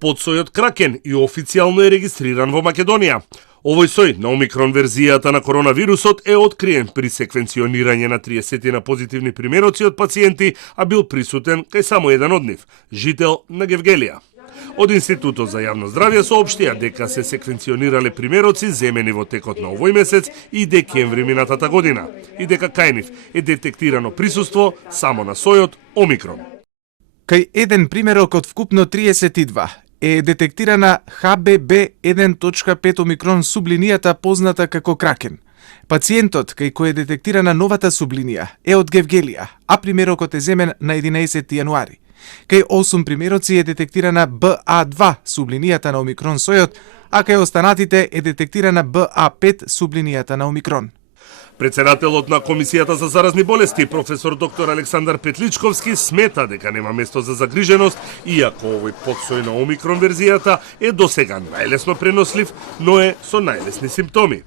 подсојот кракен и официјално е регистриран во Македонија. Овој сој на омикрон верзијата на коронавирусот е откриен при секвенционирање на 30 на позитивни примероци од пациенти, а бил присутен кај само еден од нив, жител на Гевгелија. Од Институтот за јавно здравје соопштија дека се секвенционирале примероци земени во текот на овој месец и декември минатата година, и дека кај нив е детектирано присуство само на сојот омикрон. Кај еден примерок од вкупно 32 е детектирана HBB1.5 омикрон сублинијата позната како кракен. Пациентот кај кој е детектирана новата сублинија е од Гевгелија, а примерокот е земен на 11 јануари. Кај 8 примероци е детектирана BA2 сублинијата на омикрон сојот, а кај останатите е детектирана BA5 сублинијата на омикрон. Председателот на Комисијата за заразни болести, професор доктор Александар Петличковски, смета дека нема место за загриженост, иако овој подсој на омикрон верзијата е досега најлесно пренослив, но е со најлесни симптоми.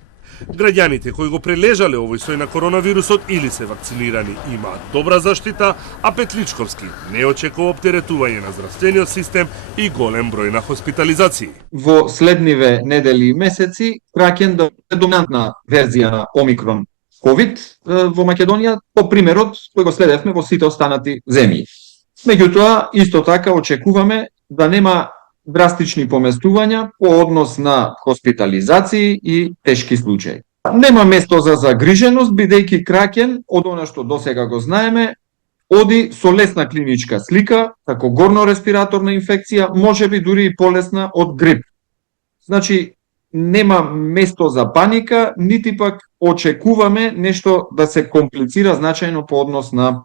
Граѓаните кои го прележале овој сој на коронавирусот или се вакцинирани имаат добра заштита, а Петличковски не очекува оптеретување на здравствениот систем и голем број на хоспитализации. Во следниве недели и месеци кракен да е доминантна верзија на омикрон COVID во Македонија, по примерот кој го следевме во сите останати земји. Меѓутоа, исто така очекуваме да нема драстични поместувања по однос на хоспитализации и тешки случаи. Нема место за загриженост, бидејќи кракен, од она што досега го знаеме, оди со лесна клиничка слика, како горно-респираторна инфекција, можеби дури и полесна од грип. Значи, нема место за паника, нити пак очекуваме нешто да се комплицира значајно по однос на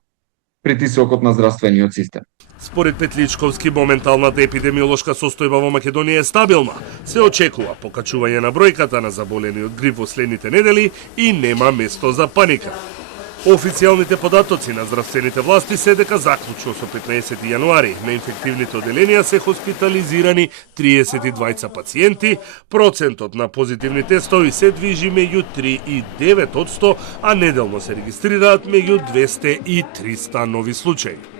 притисокот на здравствениот систем. Според Петличковски, моменталната епидемиолошка состојба во Македонија е стабилна. Се очекува покачување на бројката на заболени од грип во следните недели и нема место за паника. Официјалните податоци на здравствените власти се дека заклучно со 15 јануари на инфективните оделенија се хоспитализирани 32 пациенти, процентот на позитивни тестови се движи меѓу 3 и 9%, а неделно се регистрираат меѓу 200 и 300 нови случаи.